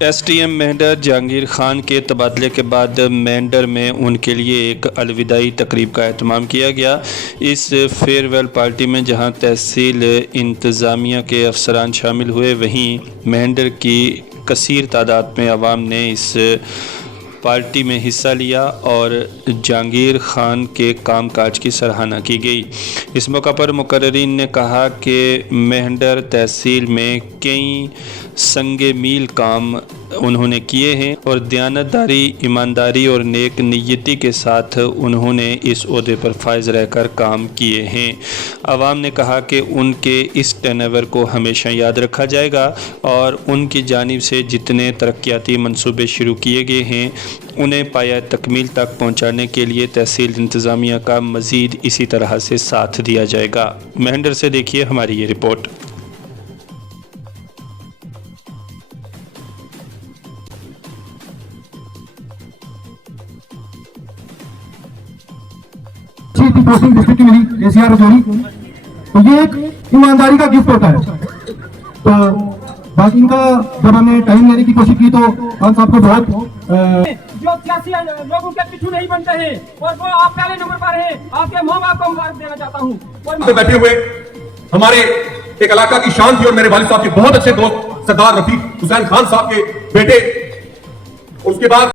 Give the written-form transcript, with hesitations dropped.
SDM Mendhar Jahangir Khan के तबादले के बाद मेंढर में उनके लिए एक अलविदाई तकरीब का एहतमाम किया गया। इस फेयरवेल पार्टी में जहां तहसील इंतज़ामिया के अफसरान शामिल हुए, वहीं मेंढर की कसीर तादाद में आवाम ने इस पार्टी में हिस्सा लिया और जहांगीर खान के कामकाज की सराहना की गई। इस मौका पर मुकर्रिरीन ने कहा कि मेंढर तहसील में कई संगे मील काम उन्होंने किए हैं और दयानतदारी, ईमानदारी और नेक नीयती के साथ उन्होंने इस ओहदे पर फायज रहकर काम किए हैं। आवाम ने कहा कि उनके इस टेनओवर को हमेशा याद रखा जाएगा और उनकी जानिब से जितने तरक्याती मंसूबे शुरू किए गए हैं उन्हें पाया तकमील तक पहुँचाने के लिए तहसील इंतज़ामिया का मज़ीद इसी तरह से साथ दिया जाएगा। मेंढर से देखिए हमारी ये रिपोर्ट। पोस्टिंग डिस्ट्रिक्ट की मिली एसीआर रजौरी, तो ये एक ईमानदारी का गिफ्ट होता है। तो बाकी इनका जब हमने टाइम लेने की कोशिश की तो खान साहब को बहुत जो 86 लोगों के पिछू नहीं बनते हैं और वो आप पहले नंबर पर हैं, आपके माँ बाप को मुबारक देना चाहता हूँ। बैठे हुए हमारे एक इलाका की शान थी और मेरे वालिद साहब के बहुत अच्छे दोस्त सरदार रफीक हुसैन खान साहब के बेटे, उसके बाद